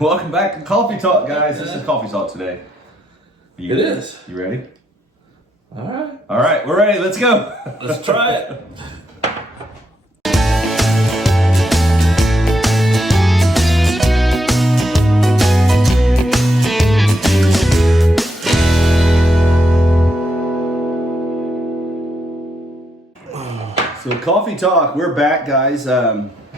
Welcome back to Coffee Talk, guys. This is Coffee Talk today. It is. You ready? All right. All right, we're ready. Let's go. Let's try it. So Coffee Talk, we're back, guys.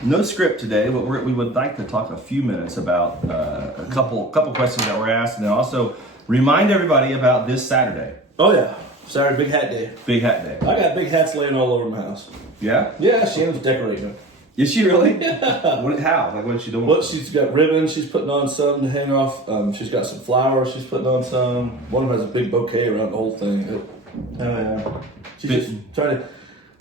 No script today, but we would like to talk a few minutes about a couple questions that were asked, and then also remind everybody about this Saturday. Oh yeah, Saturday, Big Hat Day. Big Hat Day. I got big hats laying all over my house. Yeah? Yeah, Shannon's decorating them. Is she really? Yeah. How? Like, what is she doing? Well, she's got ribbons. She's putting on some to hang off. She's got some flowers. She's putting on some. One of them has a big bouquet around the whole thing. Oh yeah. She's just trying to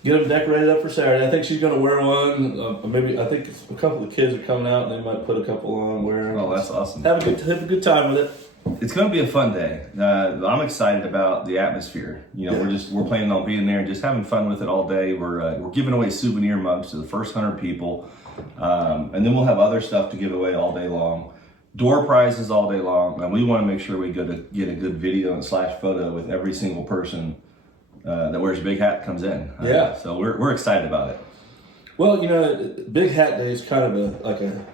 get them decorated up for Saturday. I think she's going to wear one. Maybe I think a couple of kids are coming out and they might put a couple on wearing. Oh, that's awesome. Have a good time with it. It's going to be a fun day. I'm excited about the atmosphere. You know, we're planning on being there and just having fun with it all day. We're giving away souvenir mugs to the first 100 people, and then we'll have other stuff to give away all day long. Door prizes all day long, and we want to make sure we get a good video and / photo with every single person that wears a big hat comes in. Yeah. So we're excited about it. Well, you know, Big Hat Day is kind of like a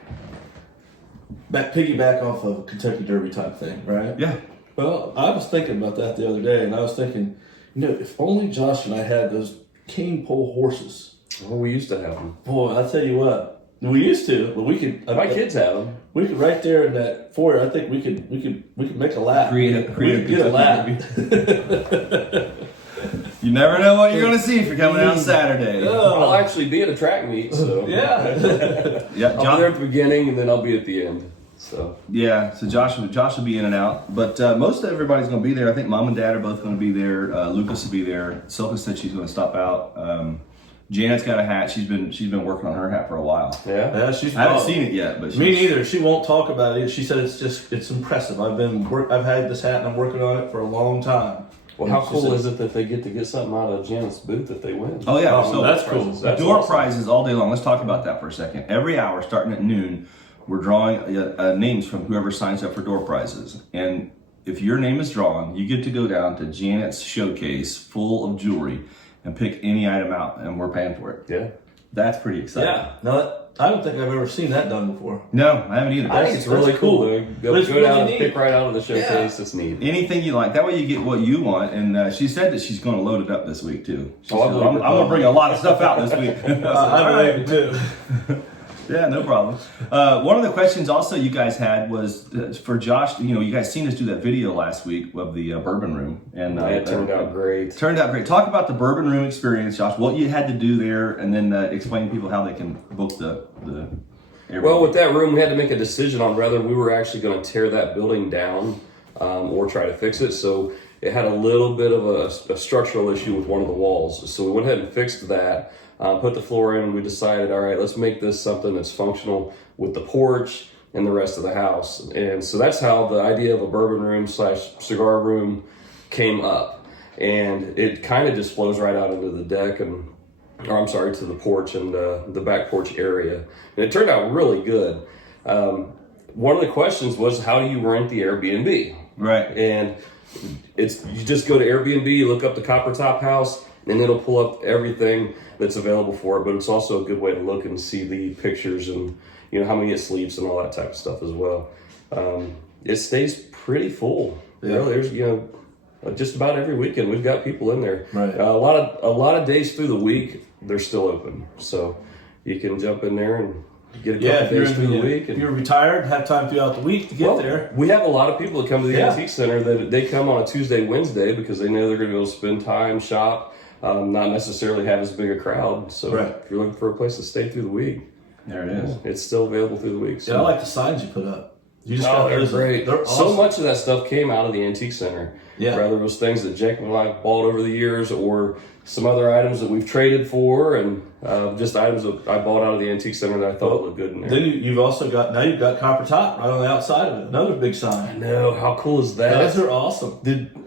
piggyback off of a Kentucky Derby type thing, right? Yeah. Well, I was thinking about that the other day, and I was thinking, you know, if only Josh and I had those cane pole horses. Well, we used to have them. Boy, I'll tell you what, we used to, but we could. My kids have them. We could right there in that foyer. I think we could make a lap. Create we could get a lap. You never know what you're going to see if you're coming out Saturday. I'll actually be at a track meet, so yeah. Yeah, I'll be there at the beginning and then I'll be at the end. So Josh will be in and out, but most of everybody's going to be there. I think Mom and Dad are both going to be there. Lucas will be there. Silka said she's going to stop out. Janet's got a hat. She's been working on her hat for a while. yeah. I haven't seen it yet, but Me neither. She won't talk about it. She said it's impressive. I've had this hat and I'm working on it for a long time. Well, how cool is it that they get to get something out of Janet's booth that they win? Oh yeah, so that's cool. That's door awesome. prizes all day long. Let's talk about that for a second. Every hour, starting at noon, we're drawing names from whoever signs up for door prizes. And if your name is drawn, you get to go down to Janet's showcase full of jewelry and pick any item out, and we're paying for it. Yeah. That's pretty exciting. Yeah. No, I don't think I've ever seen that done before. No, I haven't either. I think it's really cool to go It's down really and neat. pick right out of the showcase. It's neat. Anything you like. That way you get what you want. And she said that she's going to load it up this week too. She Oh, I said, believe I'm it. going to bring a lot of stuff out this week. I believe it too. Yeah, no problem. One of the questions also you guys had was for Josh. You know, you guys seen us do that video last week of the bourbon room, and It turned out great. Turned out great. Talk about the bourbon room experience, Josh. What you had to do there, and then explain to people how they can book the Airbnb. Well, with that room, we had to make a decision on whether we were actually going to tear that building down or try to fix it. So it had a little bit of a structural issue with one of the walls. So we went ahead and fixed that, put the floor in, and we decided, all right, let's make this something that's functional with the porch and the rest of the house. And so that's how the idea of a bourbon room / cigar room came up. And it kind of just flows right out into the deck to the porch and the back porch area. And it turned out really good. One of the questions was, how do you rent the Airbnb? Right. And you just go to Airbnb, you look up the Copper Top House, and it'll pull up everything that's available for it. But it's also a good way to look and see the pictures and, you know, how many it sleeps and all that type of stuff as well. It stays pretty full. Yeah. Really, there's, you know, just about every weekend we've got people in there. Right. A lot of days through the week they're still open, so you can jump in there and get a couple days through the week. If you're retired, have time throughout the week to get there. We have a lot of people that come to the Antique Center that they come on a Tuesday, Wednesday because they know they're going to be able to spend time, shop, not necessarily have as big a crowd. So if you're looking for a place to stay through the week, there it is. It's still available through the week. So. Yeah, I like the signs you put up. You just they're great. They're awesome. So much of that stuff came out of the Antique Center. Yeah. Whether it was things that Jacob and I bought over the years or some other items that we've traded for and just items that I bought out of the Antique Center that I thought looked good in there. Then you've also got Copper Top right on the outside of it. Another big sign. I know. How cool is that? Those are awesome.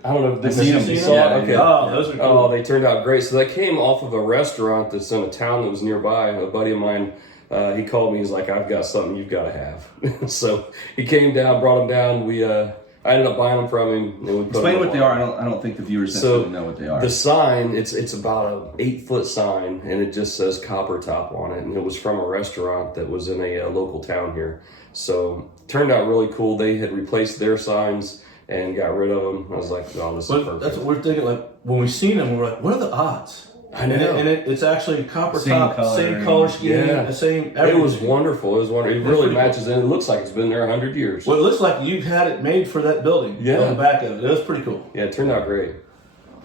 I don't know if I've seen them. you saw it. Okay. Oh, those are cool. Oh, they turned out great. So that came off of a restaurant that's in a town that was nearby. A buddy of mine he called me. He's like, I've got something you've got to have. So he came down, brought them down. I ended up buying them from him. And we put Explain them what they are. I don't think the viewers necessarily know what they are. The sign, it's about an 8-foot sign, and it just says Copper Top on it. And it was from a restaurant that was in a local town here. So turned out really cool. They had replaced their signs and got rid of them. I was like, oh, this is perfect. That's what we're thinking. Like when we seen them, we're like, what are the odds? I know. And it's actually copper Same top, color, same color scheme, yeah. the same It everything. was wonderful. It was wonderful. It really pretty matches, and it looks like it's been there 100 years. Well, it looks like you had it made for that building. Yeah. On the back of it. It was pretty cool. Yeah, it turned out great.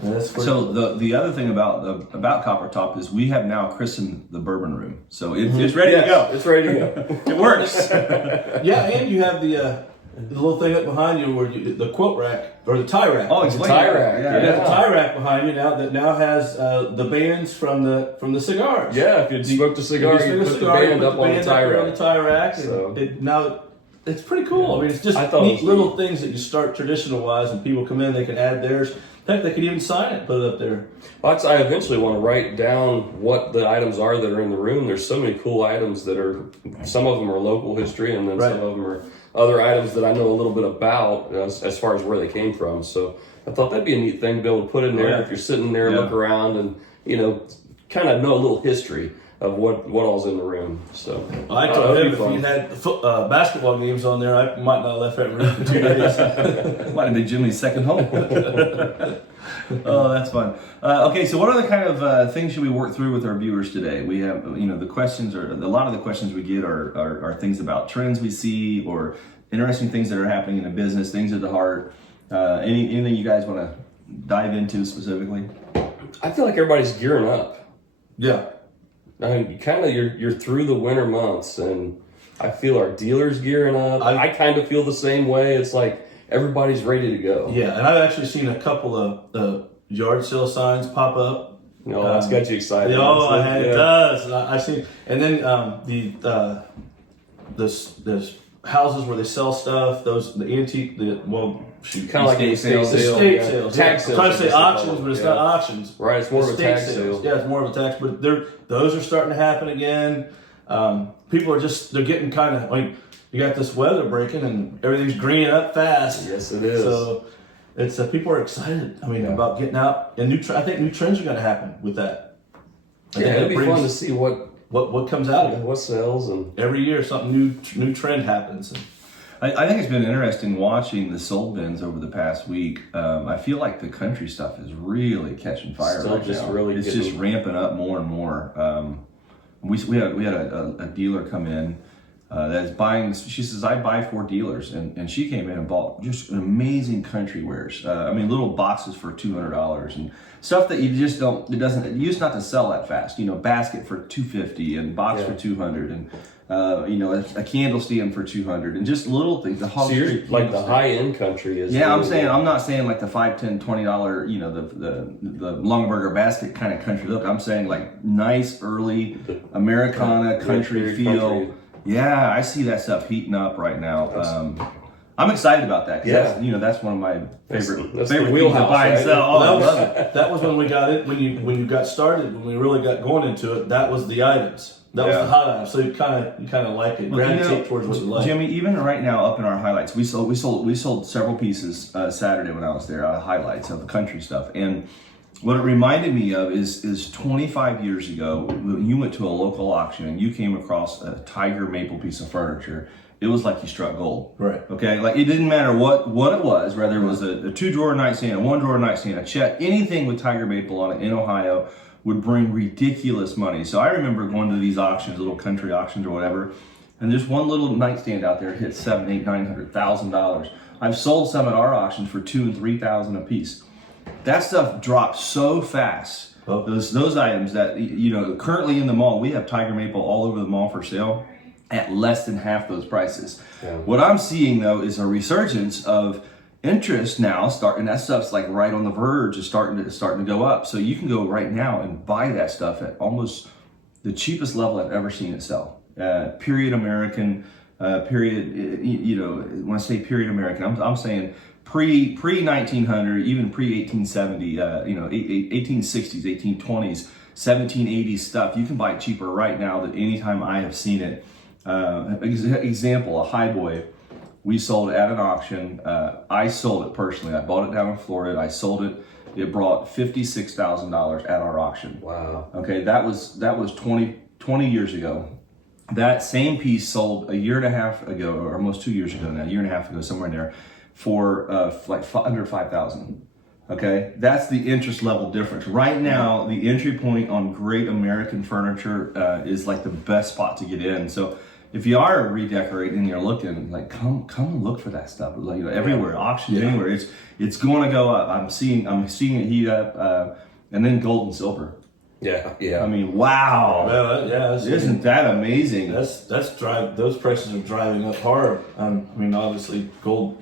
Yeah, that's pretty So cool. the other thing about Copper Top is we have now christened the bourbon room, so it's ready to go. It's ready to go. It works. Yeah, and you have the little thing up behind you where the quilt rack or the tie rack. Oh, explain tie that. rack, You have the tie rack behind you now that now has the bands from the cigars. Yeah, if you smoked a cigar, you put the band up on the tie rack. On the tie rack, So. and now it's pretty cool. I mean, it's just I thought it neat was little things that you start traditional wise, and people come in, they can add theirs. Heck, they could even sign it, put it up there. Well, I eventually want to write down what the items are that are in the room. There's so many cool items that are, some of them are local history, and then Right. some of them are other items that I know a little bit about as far as where they came from. So I thought that'd be a neat thing to be able to put in there Yeah. if you're sitting there, Yeah. look around, and kind of know a little history of what all's in the room. So I told that'd him be if you fun. had basketball games on there, I might not have left that room for 2 days. Might have been Jimmy's second home. Oh, that's fun. Okay, so what other kind of things should we work through with our viewers today? We have, the questions, or a lot of the questions we get are things about trends we see, or interesting things that are happening in the business, things at the heart. Anything you guys want to dive into specifically? I feel like everybody's gearing up. Yeah. I mean, you're through the winter months, and I feel our dealers gearing up. I kind of feel the same way. It's like everybody's ready to go. Yeah, and I've actually seen a couple of yard sale signs pop up. That's got you excited. It does. I see. And then the houses where they sell stuff, the antique, kind of like a sales. estate sale, estate yeah. sales. Tag I'm sales. trying to say is what they call auctions, it. but it's Yeah. not auctions. Right, it's more of a Estate tag sales. sale. Yeah, it's more of a tax, but those are starting to happen again. People are they're getting kind of like, you got this weather breaking and everything's greening up fast. Yes, it is. So it's people are excited. I mean, about getting out, and I think new trends are going to happen with that. I Yeah, think it'll it be brings fun to see what comes out of it. what sells, and Every year, something new trend happens. I think it's been interesting watching the sold bins over the past week. I feel like the country stuff is really catching fire Still right just now. really it's getting- just ramping up more and more. We had a dealer come in that's buying. She says, I buy 4 dealers, and she came in and bought just amazing country wares. Little boxes for $200 and stuff that you just don't. It used not to sell that fast. Basket for $250 and box for $200 and. A candle stand for $200 and just little things. The so you're like the high end country is. Yeah, really I'm not saying like the $5, $10, $20, the Longburger basket kind of country look. I'm saying like nice early Americana country feel. country. Yeah, I see that stuff heating up right now. I'm excited about that. 'Cause that's one of my favorite That's the things to wheelhouse, buy and right? sell. Oh, I Well, love it. that was when we got it. When you got started, when we really got going into it, that was the items. That was Yeah. the hot items. So you kind of like it, gravitate towards what you like. Jimmy, even right now up in our highlights, we sold several pieces Saturday when I was there, highlights of the country stuff. And what it reminded me of is 25 years ago, you went to a local auction and you came across a tiger maple piece of furniture. It was like you struck gold. Right. Okay. Like it didn't matter what it was, whether it was a 2-drawer nightstand, a 1-drawer nightstand, a check, anything with tiger maple on it in Ohio would bring ridiculous money. So I remember going to these auctions, little country auctions or whatever, and there's one little nightstand out there hit $700,000, $800,000, $900,000. I've sold some at our auctions for $2,000 and $3,000 a piece. That stuff drops so fast. Oh. Those items that currently in the mall, we have tiger maple all over the mall for sale at less than half those prices. Yeah. What I'm seeing though is a resurgence of interest now, and that stuff's like right on the verge of starting to go up. So you can go right now and buy that stuff at almost the cheapest level I've ever seen it sell. Period American, period. When I say period American, I'm saying pre 1900, even pre 1870. 1860s, 1820s. 1780s stuff. You can buy it cheaper right now than any time I have seen it. Example, a highboy. We sold it at an auction. I sold it personally. I bought it down in Florida. I sold it. It brought $56,000 at our auction. Wow. Okay, that was 20 years ago. That same piece sold a year and a half ago, or almost 2 years ago now, a year and a half ago, somewhere in there, for under $5,000. Okay, that's the interest level difference. Right now, the entry point on great American furniture is like the best spot to get in. So if you are redecorating and you're looking, like come and look for that stuff. Like, everywhere, auctions, anywhere, it's going to go up. I'm seeing it heat up, and then gold and silver. Yeah. I mean, wow. Well, Isn't that amazing? Those prices are driving up hard. I mean, obviously gold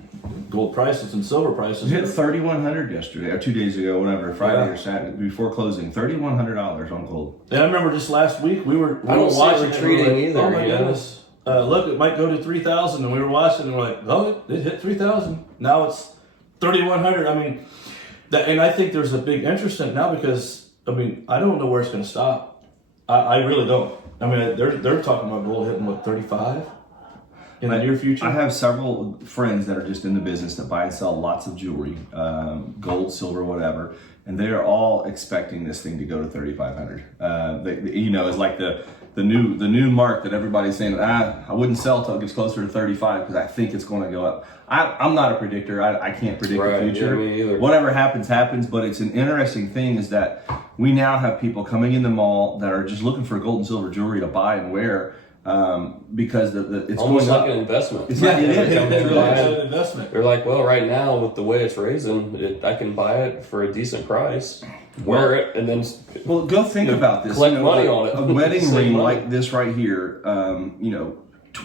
prices and silver prices. We hit 3,100 yesterday or 2 days ago, whatever, Friday or Saturday before closing. $3,100 on gold. And I remember just last week we were watching retreating either. Oh my goodness! Look, it might go to 3,000, and we were watching, and we're like, oh, it hit 3,000. Now it's 3,100. I mean, and I think there's a big interest in it now because I mean I don't know where it's going to stop. I really don't. I mean they're talking about gold hitting what 35. In the near future? I have several friends that are just in the business that buy and sell lots of jewelry, gold, silver, whatever, and they are all expecting this thing to go to 3,500. It's like the new mark that everybody's saying, I wouldn't sell until it gets closer to 35 because I think it's going to go up. I'm not a predictor. I can't predict the future. Yeah, me either. Whatever happens, but it's an interesting thing is that we now have people coming in the mall that are just looking for gold and silver jewelry to buy and wear. Because it's almost going like up. an investment. It is an investment. They're like, well, right now with the way it's raising, I can buy it for a decent price, wear it, and then go think about this. Collect money on it. A wedding Save ring money. like this right here.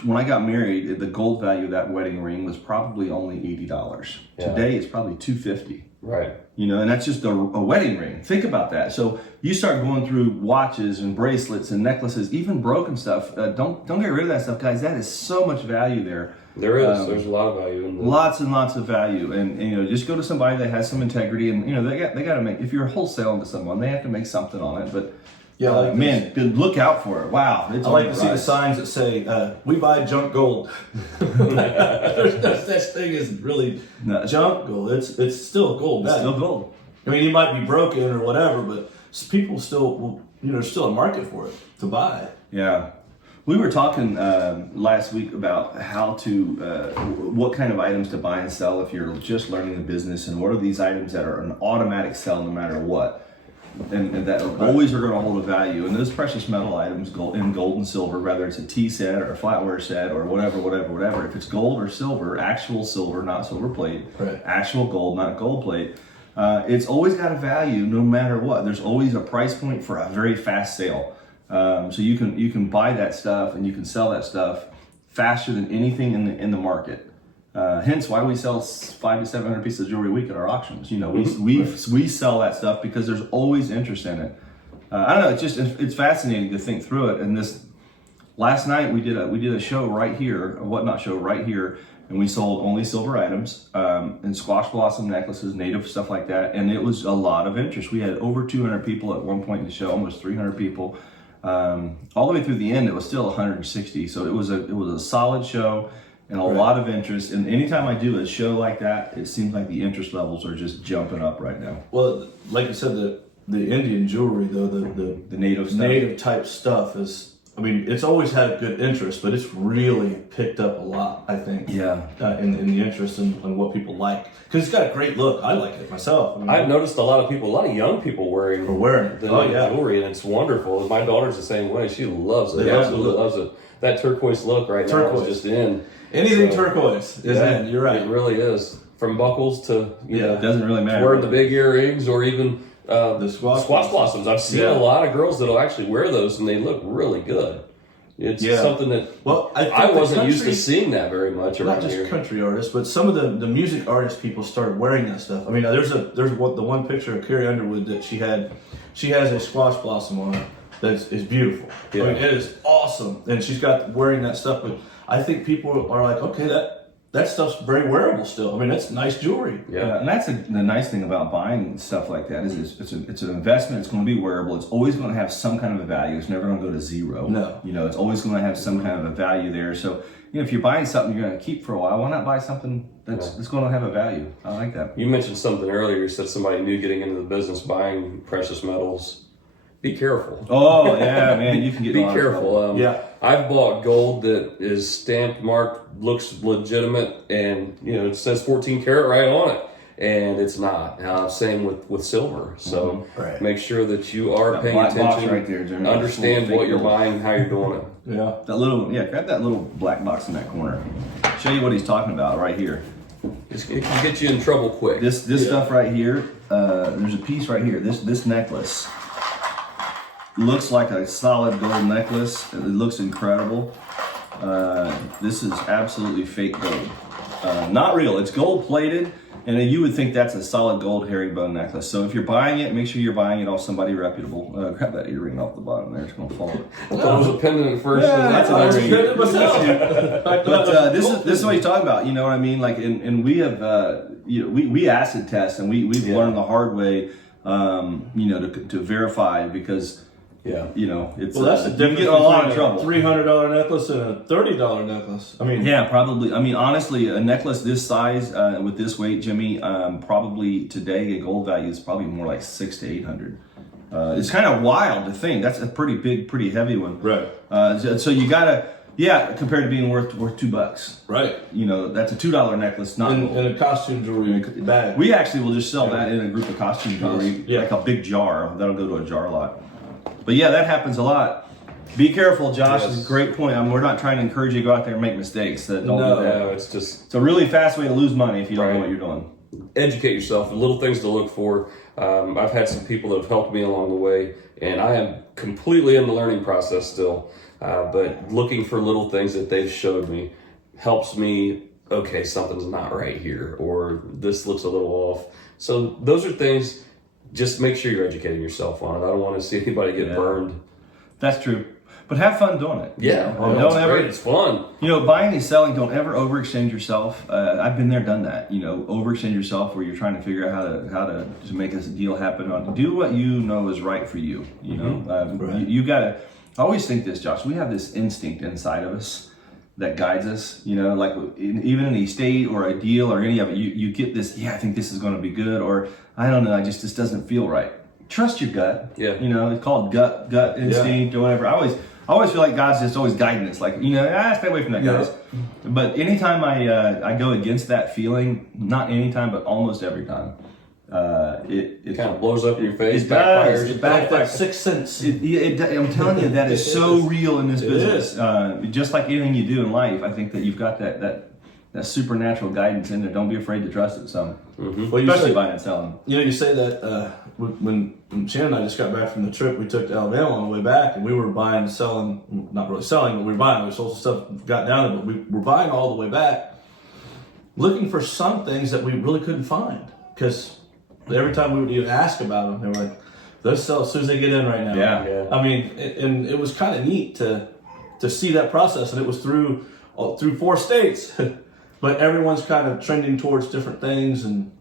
When I got married, the gold value of that wedding ring was probably only $80. Yeah. Today, it's probably $250. Right. And that's just a wedding ring. Think about that. So you start going through watches and bracelets and necklaces, even broken stuff. Don't get rid of that stuff, guys. That is so much value there. There is. There's a lot of value in that. Lots and lots of value, and just go to somebody that has some integrity, and they got to make. If you're wholesaling to someone, they have to make something on it. But look out for it. Wow, I like to see the signs that say "We buy junk gold." There's no such thing as really junk gold. It's still gold. It's still gold. I mean, it might be broken or whatever, but people still, there's still a market for it to buy. Yeah. We were talking last week about how to, what kind of items to buy and sell if you're just learning the business, and what are these items that are an automatic sell no matter what, and that always are going to hold a value. And those precious metal items, gold and silver, whether it's a tea set or a flatware set or whatever, if it's gold or silver, actual silver, not silver plate, actual gold, not gold plate, it's always got a value no matter what. There's always a price point for a very fast sale. So you can buy that stuff and you can sell that stuff faster than anything in the market. Hence why we sell 500 to 700 pieces of jewelry a week at our auctions. We sell that stuff because there's always interest in it. I don't know. It's fascinating to think through it. And this last night we did a show right here, a whatnot show right here, and we sold only silver items and squash blossom necklaces, native stuff like that. And it was a lot of interest. We had over 200 people at one point in the show, almost 300 people. All the way through the end, it was still 160. So it was a solid show and a lot of interest. And anytime I do a show like that, it seems like the interest levels are just jumping up right now. Well, like you said, the Indian jewelry though, the native type stuff is. I mean, it's always had good interest, but it's really picked up a lot, I think. Yeah. In the interest and what people like. Because it's got a great look. I like it myself. I mean, I've noticed a lot of young people wearing it. the jewelry, and it's wonderful. My daughter's the same way. She loves it. Absolutely loves it. That turquoise look right now is just in. Anything turquoise is in. You're right. It really is. From buckles to, it doesn't really matter. Wearing the big earrings or even the squash blossoms. I've seen a lot of girls that'll actually wear those, and they look really good. It's something that I wasn't used to seeing that very much around here. Not just country artists, but some of the music artist people started wearing that stuff. I mean, there's the one picture of Carrie Underwood that she has a squash blossom on her that is beautiful. Yeah. I mean, it is awesome, and she's got wearing that stuff. But I think people are like, okay, that stuff's very wearable still. I mean, that's nice jewelry. Yeah. And that's the nice thing about buying stuff like that is it's an investment. It's going to be wearable. It's always going to have some kind of a value. It's never going to go to zero. No. You know, it's always going to have some kind of a value there. So, you know, if you're buying something you're going to keep for a while, why not buy something that's going to have a value? I like that. You mentioned something earlier. You said somebody new getting into the business buying precious metals. Be careful. Oh yeah, man, you can get Be in a lot of trouble. careful. Yeah. I've bought gold that is stamped, marked, looks legitimate, and it says 14 karat right on it, and it's not. Same with silver. So Right. make sure that you are That paying black box attention. right there, Jeremy. Understand Full what you're fake gold. buying, how you're doing it. Yeah. Grab that little black box in that corner. Show you what he's talking about right here. It can get you in trouble quick. This stuff right here. There's a piece right here. This necklace looks like a solid gold necklace. It looks incredible. This is absolutely fake gold. Not real. It's gold plated, and you would think that's a solid gold herringbone necklace. So if you're buying it, make sure you're buying it off somebody reputable. Grab that earring off the bottom there. It's going to fall. I thought it was a pendant at first. Yeah, that's I was an good at myself. But this is what he's talking about. You know what I mean? Like, and we have we acid test, and we've learned the hard way. To verify because. Yeah. It's Well, that's the you difference get in a lot of between trouble. a $300 necklace and a $30 necklace. I mean, Yeah, probably. I mean, honestly, a necklace this size with this weight, Jimmy, probably today a gold value is probably more like $600 to $800. It's kind of wild to think that's a pretty big, pretty heavy one. right, So you gotta, compared to being worth $2. right. That's a $2 necklace, not And, gold. and a costume jewelry bag. We actually will just sell that in a group of costume jewelry, Yeah. like a big jar. That'll go to a jar lot. But yeah, that happens a lot. Be careful, Josh. Yes. It's a great point. We're not trying to encourage you to go out there and make mistakes. Don't No. do that. Yeah, it's just It's a really fast way to lose money if you don't know Right. what you're doing. educate yourself. Little things to look for. I've had some people that have helped me along the way, and I am completely in the learning process still. But looking for little things that they've showed me helps me. Okay, something's not right here, or this looks a little off. So those are things. Just make sure you're educating yourself on it. I don't want to see anybody get burned. That's true. But have fun doing it. Yeah, Don't it's ever. great. It's fun. Buying and selling. Don't ever overextend yourself. I've been there, done that. Overextend yourself where you're trying to figure out how to make a deal happen. Do what you know is right for you. Right. You gotta. I always think this, Josh. We have this instinct inside of us that guides us. Like even in a state or a deal or any of it, you get this. Yeah, I think this is going to be good, or I don't know. This doesn't feel right. Trust your gut. Yeah. It's called gut instinct or whatever. I always feel like God's just always guiding us. Like, stay away from that, Yeah. guys. But anytime I go against that feeling, not anytime, but almost every time, it Kind of blows up in your face. It does. Backfires. It Like that backfires. sixth sense. I'm telling you, that is so real in this It business. Just like anything you do in life, I think that you've got that supernatural guidance in there. Don't be afraid to trust it. So, Well, you especially say, buying and selling. you say that when Shannon and I just got back from the trip we took to Alabama on the way back, and we were buying and selling, not really selling, but we were buying. We sold some stuff, got down there, but we were buying all the way back, looking for some things that we really couldn't find. Because every time we would even ask about them, they were like, they'll sell as soon as they get in right now. Yeah. I mean, and it was kind of neat to see that process, and it was through 4 states. But everyone's kind of trending towards different things, and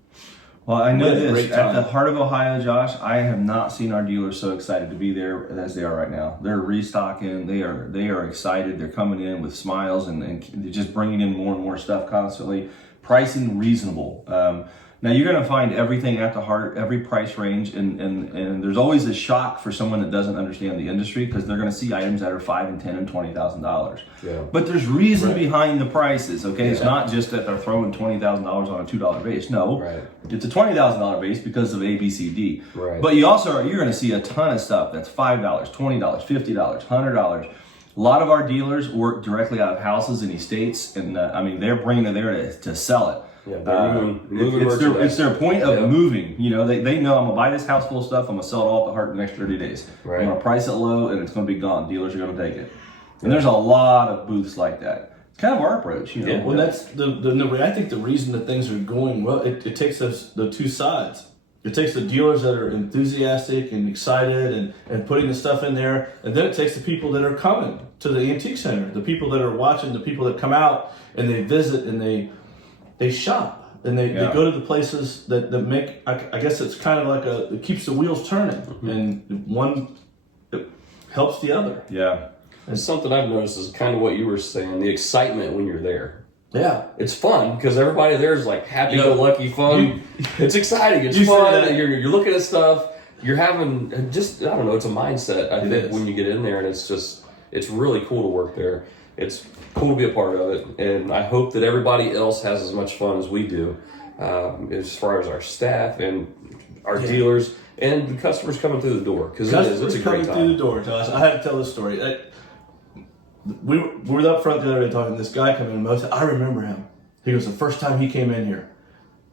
Well, I know We had a this. great At time. the heart of Ohio, Josh, I have not seen our dealers so excited to be there as they are right now. They're restocking. They are excited. They're coming in with smiles and they're just bringing in more and more stuff constantly. Pricing reasonable. Now you're going to find everything at the heart, every price range, and there's always a shock for someone that doesn't understand the industry because they're going to see items that are $5,000 and $10,000 and $20,000. Yeah. But there's reason Right. behind the prices. Okay, it's Yeah. not just that they're throwing $20,000 on a $2 base. No, Right. it's a $20,000 base because of ABCD. Right. But you're going to see a ton of stuff that's $5, $20, $50, $100. A lot of our dealers work directly out of houses in estates, and they're bringing it there to sell it. Yeah, they're moving It's merchandise. their point of Yeah. moving. They know I'm gonna buy this house full of stuff. I'm gonna sell it all at the heart in the next 30 days. Right. I'm gonna price it low, and it's gonna be gone. Dealers are gonna take it. And there's a lot of booths like that. It's kind of our approach, you know. Yeah. well, that's I think the reason that things are going well. It takes us the two sides. It takes the dealers that are enthusiastic and excited and putting the stuff in there. And then it takes the people that are coming to the antique center, the people that are watching, the people that come out and they visit and they shop and they go to the places that make, I guess it's kind of like it keeps the wheels turning, and one it helps the other. Yeah. And something I've noticed is kind of what you were saying, the excitement when you're there. Yeah. It's fun because everybody there is like happy-go-lucky fun. It's exciting. It's fun. You're looking at stuff. You're having just, I don't know, it's a mindset, I think, when you get in there, and it's really cool to work there. It's cool to be a part of it, and I hope that everybody else has as much fun as we do, as far as our staff and our dealers and the customers coming through the door, because it's a great time. Through the door, Josh. I had to tell this story. We were up front the other day talking. This guy came in, and I said, I remember him. He goes, the first time he came in here.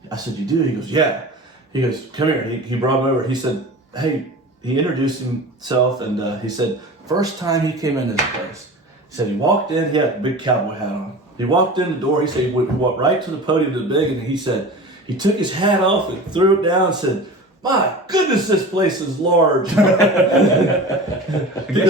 I said, you do? He goes, yeah. He goes, come here. He brought me over. He said, hey, he introduced himself, and he said, first time he came in this place, he said he walked in, he had a big cowboy hat on. He walked in the door, he said he walked right to the podium to the big, and he said, he took his hat off and threw it down and said, my goodness, this place is large. Because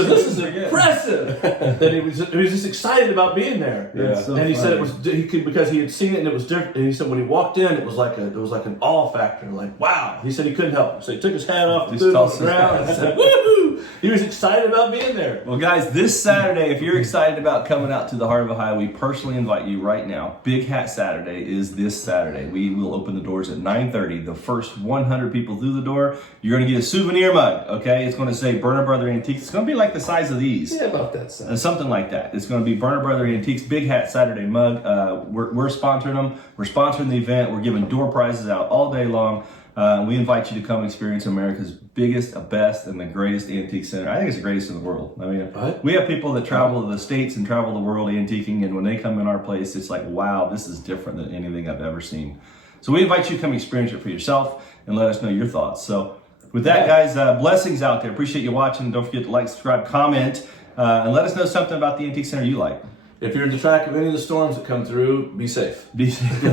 this is impressive. Then he was just excited about being there. Yeah. So and he said it was because he had seen it and it was different. And he said when he walked in, it was like an awe factor. Like, wow. He said he couldn't help it. So he took his hat off, threw it on the ground, and said, woohoo! He was excited about being there. Well, guys, this Saturday, if you're excited about coming out to the heart of Ohio, we personally invite you right now. Big Hat Saturday is this Saturday. We will open the doors at 9:30. The first 100 people through the door, you're going to get a souvenir mug, okay? It's going to say Berner Brother Antiques. It's going to be like the size of these. Yeah, about that size. Something like that. It's going to be Berner Brother Antiques Big Hat Saturday mug. We're sponsoring them. We're sponsoring the event. We're giving door prizes out all day long. We invite you to come experience America's biggest, best, and the greatest antique center. I think it's the greatest in the world. I mean, we have people that travel to the States and travel the world antiquing, and when they come in our place, it's like, wow, this is different than anything I've ever seen. So we invite you to come experience it for yourself and let us know your thoughts. So with that, guys, blessings out there. Appreciate you watching. Don't forget to like, subscribe, comment, and let us know something about the antique center you like. If you're in the track of any of the storms that come through, be safe. Be safe.